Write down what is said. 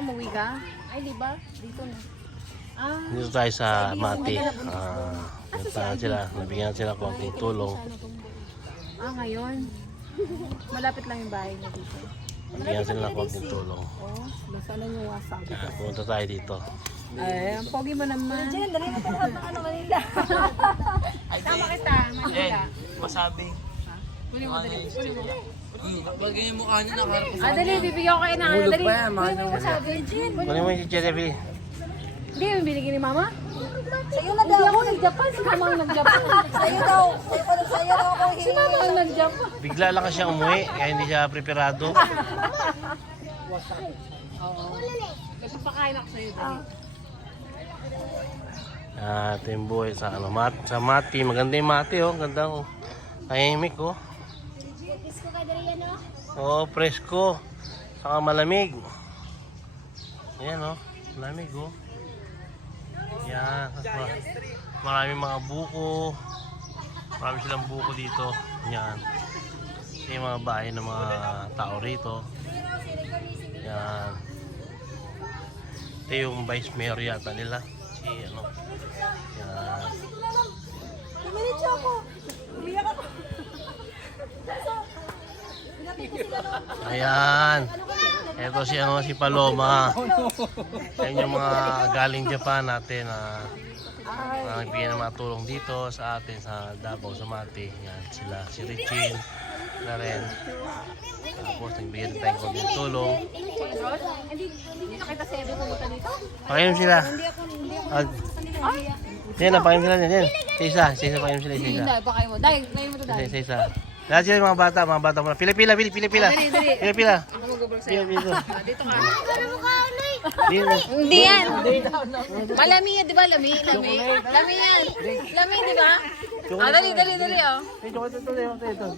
Umuwi ka? Ay, di ba? Dito na. Ah, Dito tayo sa Mati. Sila, nabigyan sila konting tulong. ngayon. Malapit lang yung bahay niya dito. Nabigyan sila ng konting tulong. Oh, nasaan yung wasabi? Pumunta tayo dito. Ay, ang pogi mo naman. Jen, dali mo ito lahat ng ano Manila. Tama kita, Manila. Masabi. Kunin mo, dali. Kunin mo. Bagay yung mukha niya nakaharap. Dali, bibigyan ko kayo ng ano. Dali. pa yan, mahal Kunin mo wasabi. Jen. Kunin mo yung Jeremy. Hindi, yung binigyan ni Mama? Sa'yo na daw. Hindi ako nag-Japan. Si Mama ang nag-Japan. Sa'yo daw. Sa'yo daw ako Si Mama ang nag-Japan. Bigla lang kasi siya umuwi, kaya hindi siya preparado. Oo. Nagpapakain ako sa'yo, dali. Ito yung buhay sa, sa Mati. Maganda yung Mati, oh. Ganda, oh. Tahimik, oh. Presko ka dali yan, no? Oo, presko. Saka malamig. Ayan, oh. Malamig, oh. Yan. Maraming mga buko. Marami silang buko dito. Yan. Ito yung mga bahay ng mga tao rito. Yan. Ito yung vice mayor yata nila. Si ano. Yan. Dumiretso ako. Umiyak ako. Ayan. Ito si ano, si Paloma. Ayan yung mga galing Japan natin na nagbigay ng mga tulong dito sa atin sa Davao, sa Mati. Yan sila, si Richin na rin. Tapos nagbigay rin tayong konting tulong. Hindi na kita sebe pumunta dito? Pakainom sila. Yan, napakainom sila yan. Isa pakainom sila, Hindi, isa. pa kayo mo. Dahil, ngayon mo to dahil. Isa. Lahat sila yung mga bata muna. Pila-pila. Dali, dali. Pila-pila. Ako mag-ubral sa'yo. Dito. Dito ka. Dito. Hindi yan. Malami yan, di ba? Lami yan. Lami, di ba? Dali, oh. Ito.